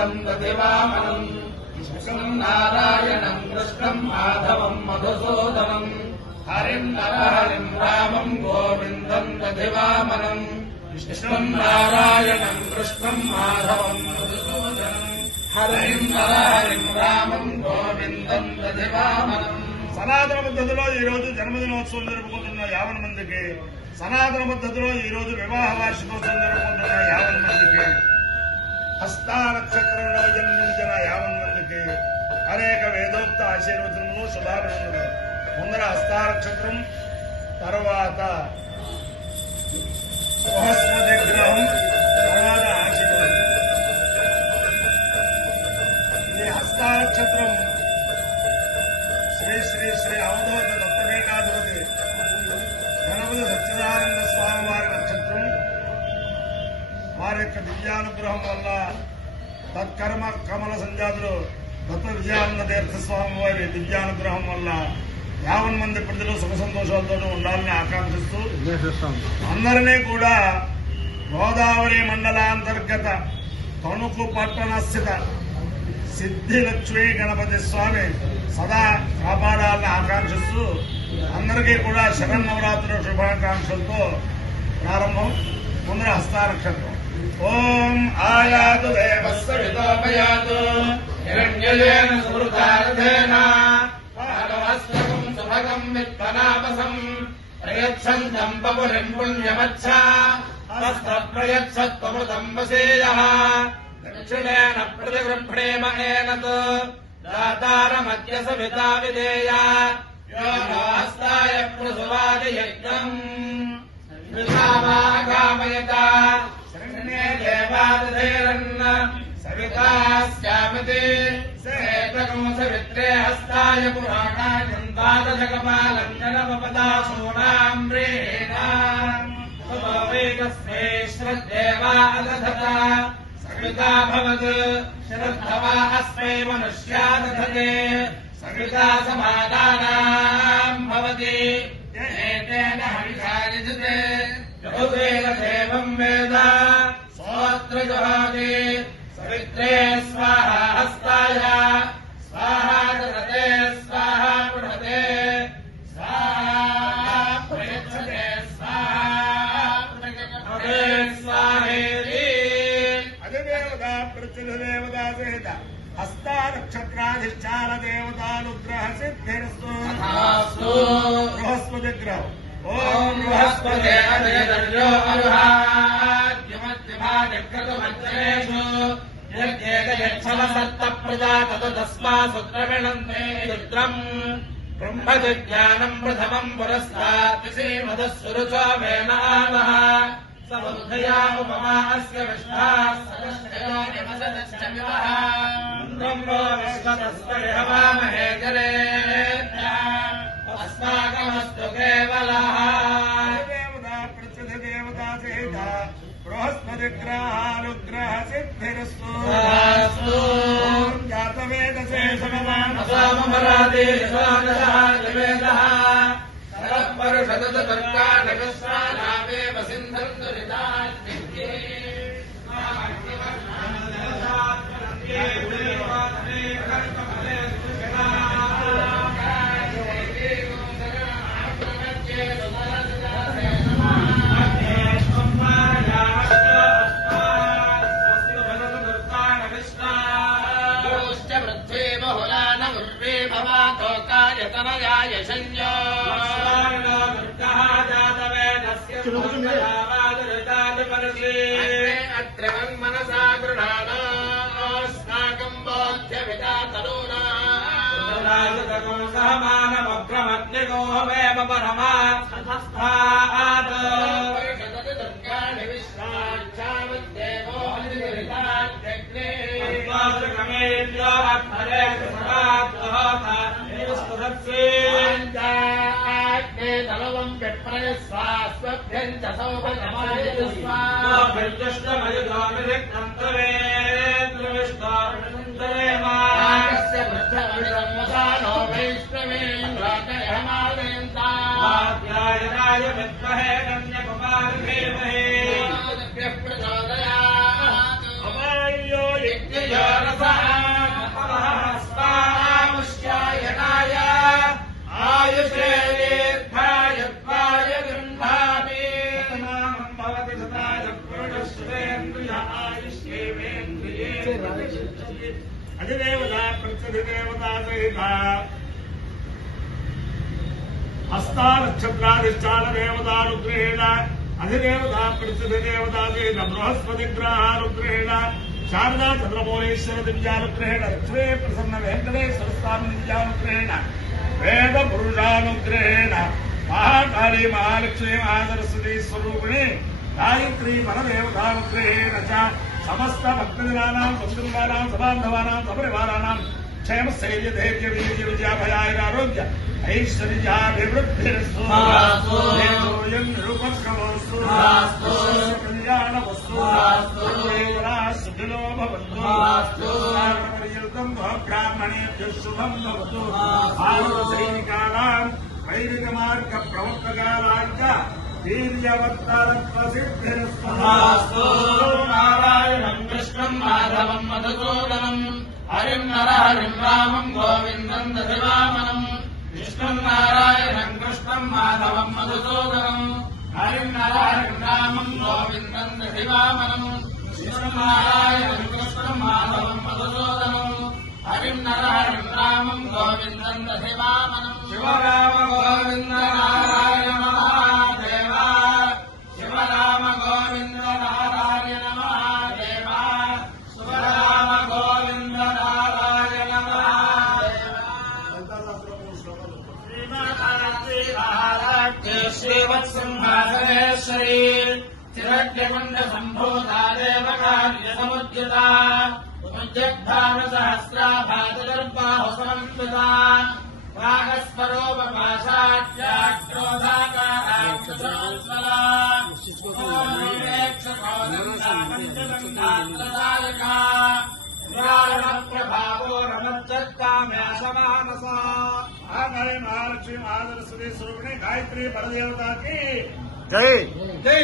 गोविन्दम् दधिवामनम् कृष्णम् नारायणम् कृष्णम् माधवम् मधुसूदनम् हरिम् नरहरिम् रामम् गोविन्दम् दधिवामनम् कृष्णम् नारायणम् कृष्णम् माधवम् मधुसूदनम् हरिम् नरहरिम् रामम् गोविन्दम् दधिवामनम् సనాతన పద్ధతిలో ఈ రోజు జన్మదినోత్సవం జరుపుకుంటున్న 50 మందికి, సనాతన పద్ధతిలో ఈ రోజు వివాహ వార్షికోత్సవం జరుపుకుంటున్న 50 మందికి, హస్తా నక్షత్రంలో జన్మించిన 50 మందికి అనేక వేదోక్త ఆశీర్వచనములు శుభాభినందనలు. ముందర హస్తా నక్షత్రం, తర్వాత బృహస్పతి గ్రహం, తర్వాత ఆశీర్వాదం. ఈ హస్తా నక్షత్రం శ్రీ శ్రీ శ్రీ అవధూత దత్తపీఠాధిపతి గణపతి సచ్చిదానంద స్వామి వారి నక్షత్రం. వారి యొక్క దివ్యానుగ్రహం వల్ల తత్కర్మ కమల సంజాతులు దత్త విజయానంద తీర్థస్వామి వారి దివ్యానుగ్రహం వల్ల 50 మంది ప్రజలు సుఖ సంతోషాలతో ఉండాలని ఆకాంక్షిస్తూ అందరినీ కూడా గోదావరి మండలాంతర్గత తణుకు పట్టణ స్థిత సిద్ధి లక్ష్మీ గణపతి స్వామి సదా కాపాడాలని ఆకాంక్షిస్తూ అందరికీ కూడా శరన్నవరాత్రుల శుభాకాంక్షలతో ప్రారంభం. ముందర హస్తానక్షత్రం. ఓం ఆయాతు దేవస్సవితోపయాతు హిరణ్యయేన సుమృతార్థేన పాదహస్తకం సుభగం విత్పనాపసం ప్రయచ్ఛందం బపులిం పుణ్యమచ్చా హస్తప్రయచ్ఛత్వమృతం వసేయః దక్షిణేన ప్రతిగృహ్ణేమ ఏనత్ దాతారమద్య సవితా విధేయ యో హస్తాయ ప్రసువాదియజ్ఞం విధామాగామయత శరణ్యే దేవాదధేరన్న సవితాస్యామితి సేతకం సవిత్రే హస్తాయ పురాణాయం ద్వాదశకపాలం జనమపదాసూనామ్రేణ వేగస్మే శ్రద్ధేవా అదధత సవితా భవత్ శ్రద్ధవా అస్మై మనుష్యా దధతే సవితా సమాదానాం భవతి ఏతేన హవిషా యజతే యహుదేవ దేవం వేద సోత్ర జుహాతి సవిత్రే స్వాహా హస్తాయ స్వాహా దధతే స్వాహా పుణతే స్వాహా ప్రయచ్చతే స్వాహా పుణతే స్వాహేతి అధిదేవతా ప్రత్యుదేవతా సహిత హస్తా నక్షత్రాధిష్టాన దేవతానుగ్రహ సిద్ధిరస్తు. బృహస్పతి గ్రహం. ఓం బృహస్పతే అదయో అరుహాద్యమద్యమాదిక్రతుమజ్జనేషు యజ్ఞేకయచ్చల సత్త ప్రజా తదస్మాసు ద్రవిణంతే రుద్రం బ్రహ్మజ్ఞానం ప్రథమం పురస్తాత్ శ్రీమదస్సురుచో వేనామః సముద్ధయా ఉపమా అస్య విష్ణాః సదశ్చయో నిమసదశ్చ వివః బ్రహ్మో విశ్వతస్పరిహవామహే జరే అస్మాకమస్తు కేవలః. దేవతా ప్రత్యుత దేవతా సహిత బృహస్పతి గ్రహానుగ్రహ సిద్ధిరస్తు. జాతవేదసే సమమానసామరాదే యశోదశ పరుషదత దుర్గానగస్వానావేవ సింధురితాత్మికే యతనయాయ సంయో అత్రవం మనసా గృహాణాస్మాకం బోధ్య విదాతనూనా సహమానమగ్రమగ్నిగోహవేమ పరమా సస్థాత్ దుర్గాణి విశ్రాంచామద్దేవో హరితాగ్నే క్రమేభ్యో అక్షరే తలవం విప్రయస్వాస్వభ్యం చ సౌభగమాయస్వాస్య వైష్ణవేంద్రాయ విద్మహే కన్యకుమారీ అమాయో యజ్ఞయా అధిదేవతా ప్రత్యధిదేవతా సహిత హస్తా నక్షత్రాధిష్టాన దేవతానుగ్రహేణ అధిదేవతా ప్రత్యధిదేవతా సహిత బృహస్పతి గ్రహానుగ్రహేణ శారదా చంద్రమౌళేశ్వర దివ్యానుగ్రహేణ లక్ష్మీ ప్రసన్న వెంకటేశ్వర స్వామి దివ్యానుగ్రహేణ వేద పురుషానుగ్రహేణ మహాకాళీ మహాలక్ష్మీ మహాసరస్వతి స్వరూపిణి గాయత్రీ పరదేవతానుగ్రహేణ చ సమస్త భక్తజనానాం బంధుజనానాం సబాంధవానాం సపరివారాణాం క్షేమ స్థైర్య ధైర్య వీర్య విజయాభయారోగ్య ఐశ్వర్యాభివృద్ధిరస్తు నిరుపస్కవస్తు కళ్యాణవస్తు సుఖినో భవంతు పర్యంతం బ్రాహ్మణేభ్య శుభం భవతు సైనికానాం వైదిక మార్గ ప్రవర్తకానాంచ వీర్యవత్తరత్వసిద్ధిరస్తు నారాయణం కృష్ణం మాధవం మధుసూదనం హరిం నరహరిం రామం గోవిందం దశవామనం విష్ణుం నారాయణం కృష్ణం మాధవం మధుసూదనం హరిం నరహరిం రామం గోవిందం దశవామనం విష్ణుం నారాయణం కృష్ణం మాధవం మధుసూదనం హరిం నరహరిం రామం గోవిందం దశవామనం శివరామ గోవింద నారాయణ మహాదేవ శివరామ గోవింద నారాయణ మహాదేవ శివరామ గోవింద నారాయణ మహాదేవ శ్రీవత్సింహాసనేశ్వరీ చిరగ్యకుండ సంభూతా దేవకార్య సముద్యతా ఉజ్జగ్ధాన సహస్రాభాతగర్భాహు సమన్వితా ప్రభావో రమచ్చత్కామ్యాసమానసా మహాలక్ష్మి మహాసరస్వతి స్వరూపిణి గాయత్రీ పరదేవతాకి జై జై